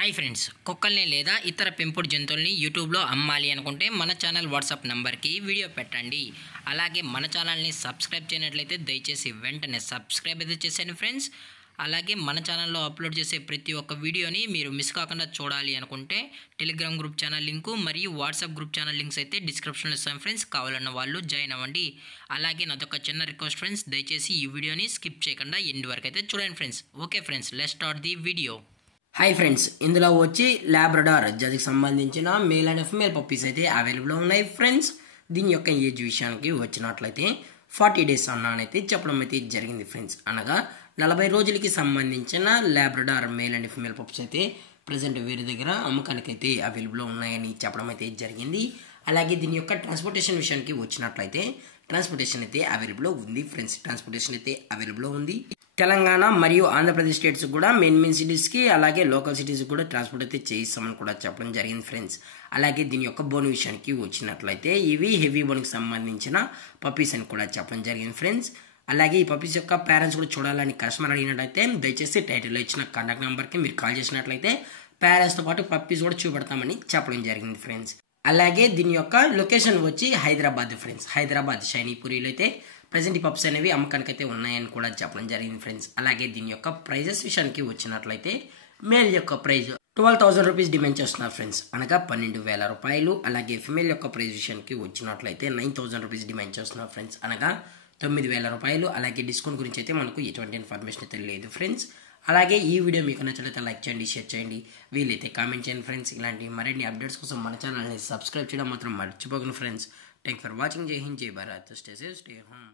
Hi friends, కుక్కల్ని లేదా ఇతర పెంపుడు జంతువుల్ని యూట్యూబ్లో అమ్మాలి అనుకుంటే మన ఛానల్ వాట్సాప్ నెంబర్కి వీడియో పెట్టండి. అలాగే మన ఛానల్ని సబ్స్క్రైబ్ చేయనట్లయితే దయచేసి వెంటనే సబ్స్క్రైబ్ అయితే చేసేయండి ఫ్రెండ్స్. అలాగే మన ఛానల్లో అప్లోడ్ చేసే ప్రతి ఒక్క వీడియోని మీరు మిస్ కాకుండా చూడాలి అనుకుంటే టెలిగ్రామ్ గ్రూప్ ఛానల్ లింకు మరియు వాట్సాప్ గ్రూప్ ఛానల్ లింక్స్ అయితే డిస్క్రిప్షన్లో ఇస్తాను ఫ్రెండ్స్. కావాలన్న వాళ్ళు జాయిన్ అవ్వండి. అలాగే నాదొక చిన్న రిక్వెస్ట్ ఫ్రెండ్స్, దయచేసి ఈ వీడియోని స్కిప్ చేయకుండా ఎండ్ వరకు అయితే చూడండి friends. Okay friends, let's start the video. Hi friends, ఇందులో వచ్చి లాబ్రడార్ జాతికి సంబంధించిన మేల్ అండ్ ఫీమేల్ పప్పీస్ అయితే అవైలబుల్లో ఉన్నాయి ఫ్రెండ్స్. దీని యొక్క ఏజ్ విషయానికి వచ్చినట్లయితే 40 days అన్నానైతే చెప్పడం అయితే జరిగింది ఫ్రెండ్స్. అనగా 40 రోజులకి సంబంధించిన Labrador male and female puppies అయితే ప్రజెంట్ వీరి దగ్గర అమ్మకానికి అయితే అవైలబుల్లో ఉన్నాయని చెప్పడం అయితే జరిగింది. అలాగే దీని యొక్క ట్రాన్స్పోర్టేషన్ విషయానికి వచ్చినట్లయితే ట్రాన్స్పోర్టేషన్ అయితే అవైలబుల్లో ఉంది ఫ్రెండ్స్. ట్రాన్స్పోర్టేషన్ అయితే అవైలబుల్లో ఉంది. తెలంగాణ మరియు ఆంధ్రప్రదేశ్ స్టేట్స్ కూడా మెయిన్ సిటీస్కి అలాగే లోకల్ సిటీస్కి కూడా ట్రాన్స్పోర్ట్ అయితే చేయిస్తామని కూడా చెప్పడం జరిగింది ఫ్రెండ్స్. అలాగే దీని యొక్క బోన్ విషయానికి వచ్చినట్లయితే ఇవి హెవీ బోన్కి సంబంధించిన పప్పీస్ అని కూడా చెప్పడం జరిగింది ఫ్రెండ్స్. అలాగే ఈ పప్పీస్ యొక్క పేరెంట్స్ కూడా చూడాలని కస్టమర్ అడిగినట్లయితే దయచేసి టైటిల్లో ఇచ్చిన కాంటాక్ట్ నెంబర్కి మీరు కాల్ చేసినట్లయితే పేరెంట్స్తో పాటు పప్పీస్ కూడా చూపెడతామని చెప్పడం జరిగింది ఫ్రెండ్స్. అలాగే దీని యొక్క లొకేషన్ వచ్చి హైదరాబాద్ ఫ్రెండ్స్. హైదరాబాద్ షైనీపురిలో అయితే ప్రజెంట్ ఈ పప్స్ అనేవి అమ్మకానికి అయితే ఉన్నాయని కూడా చెప్పడం జరిగింది ఫ్రెండ్స్. అలాగే దీని యొక్క ప్రైజెస్ విషయానికి వచ్చినట్లయితే మేల్ యొక్క ప్రైజ్ 12,000 రూపీస్ డిమాండ్ చేస్తున్నారు ఫ్రెండ్స్, అనగా 12,000 రూపాయలు. అలాగే ఫిమేల్ యొక్క ప్రైజ్ విషయానికి వచ్చినట్లయితే 9,000 రూపీస్ డిమాండ్ చేస్తున్నారు ఫ్రెండ్స్, అనగా 9,000 రూపాయలు. అలాగే డిస్కౌంట్ గురించి అయితే మనకు ఎటువంటి ఇన్ఫర్మేషన్ అయితే లేదు ఫ్రెండ్స్. అలాగే ఈ వీడియో మీకు నచ్చినట్లయితే లైక్ చేయండి, షేర్ చేయండి, వీలైతే కామెంట్ చేయండి ఫ్రెండ్స్. ఇలాంటి మరిన్ని అప్డేట్స్ కోసం మన ఛానల్ని సబ్స్క్రైబ్ చేయడం మాత్రం మర్చిపోకండి ఫ్రెండ్స్. Thank for watching. జై హింద్, జై Bharat, stay safe, stay home.